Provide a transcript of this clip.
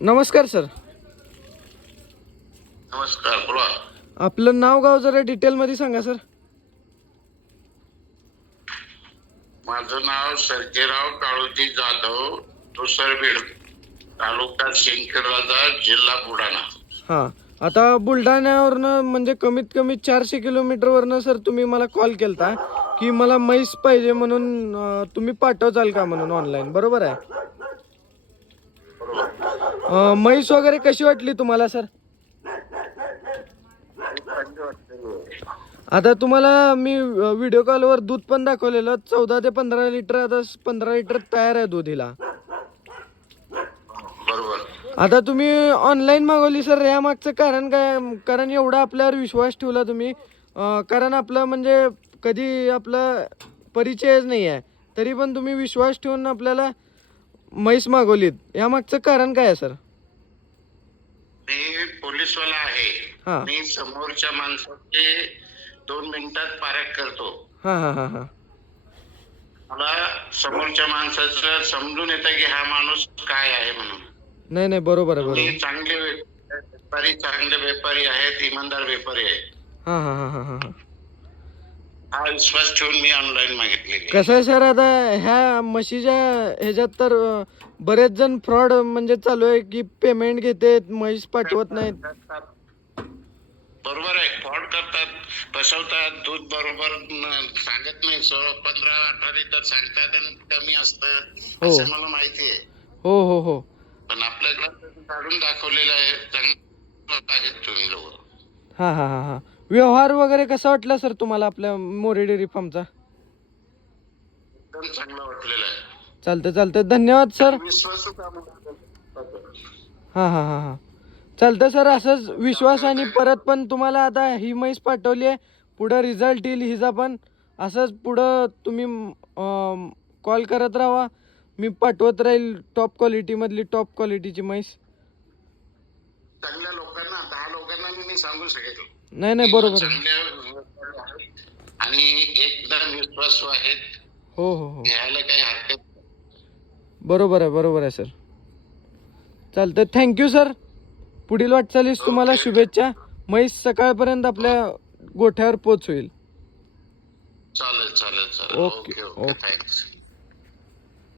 नमस्कार सर. नमस्कार, बोला. आपलं नाव गाव जरा डिटेलमध्ये सांगा सर. माझं नाव सर्जेराव काळोजी जाधव, तुसरबीड, तालुका सिंदखेड, जिल्हा बुलढाणा. हां, आता बुलढाण्यावरनं म्हणजे कमीत कमी 400 किलोमीटरवरनं सर तुम्ही मला कॉल केलता की मला म्हैस पाहिजे म्हणून तुम्ही पाठवचाल का म्हणून ऑनलाईन, बरोबर आहे? बरोबर. म्हैस वगैरे कशी वाटली तुम्हाला सर? आता तुम्हाला मी व्हिडिओ कॉलवर दूध पण दाखवलेलं 14 ते 15 लिटर. आता 15 लिटर तयार आहे दूध हिला. बरोबर. आता तुम्ही ऑनलाईन मागवली सर, या मागचं कारण काय? कारण एवढा आपल्यावर विश्वास ठेवला तुम्ही. कारण आपलं म्हणजे कधी आपला परिचयच नाही आहे, तरी पण तुम्ही विश्वास ठेवून आपल्याला म्हैस मागवलीत. या मागचं कारण काय आहे सर? मी पोलीसवाला आहे. हा. मी समोरच्या माणसाचे 2 मिनिटात पारख करतो. हां हां हां हां. मला समोरच्या माणसाचं समजून येतं की हा माणूस काय आहे म्हणून. नाही नाही, बरोबर आहे, बरोबर. तुम्ही चांगले व्यापारी आहेत, इमानदार व्यापारी आहेत. हां हां हां हां हां हां. हा विश्वास ठेवून मी ऑनलाईन मागितलेली. कसं आहे सर, आता ह्या म्हशीच्या ह्याच्यात तर बरेच जण फ्रॉड म्हणजे चालू आहे की पेमेंट घेतात, म्हैस पाठवत नाहीत. बरोबर आहे, फ्रॉड करतात, फसवतात. दूध बरोबर सांगत नाही. 15-18 लिटर सांगतात आणि कमी असतं, हो. असं मला माहिती आहे. हो हो हो. पण आपल्याकडे काढून दाखवलेलं आहे. चांगलं आहेत तुम्ही लोक. हां हां हां हां. व्यवहार वगैरे कसा वाटला सर तुम्हाला आपल्या मोरे डेअरी फार्मचा? एकदम चांगलं वाटलेलं आहे. चालतं चालतं, धन्यवाद सर. विश्वासू काम. हां हां हां हां. चालतं सर, असंच विश्वास. आणि परत पण तुम्हाला आता ही म्हैस पाठवली आहे, पुढं रिझल्ट येईल हिचा पण. असंच पुढं तुम्ही कॉल करत राहा, मी पाठवत राहील टॉप क्वालिटीमधली टॉप क्वालिटीची म्हैस. चांगल्या लोकांना, 10 लोकांना मी सांगू शकेल. नाही नाही, बरोबर आहे. चांगल्या आणि एकदम विश्वासू आहेत. हो हो हो, घ्यायला काही हरकत. बरोबर आहे, बरोबर आहे सर. चालतं, थँक्यू सर. पुढील वाटचालीस तुम्हाला शुभेच्छा. म्हैस सकाळपर्यंत आपल्या गोठ्यावर पोच होईल. चालेल चालेल चालेल. Okay okay okay, okay. Thanks.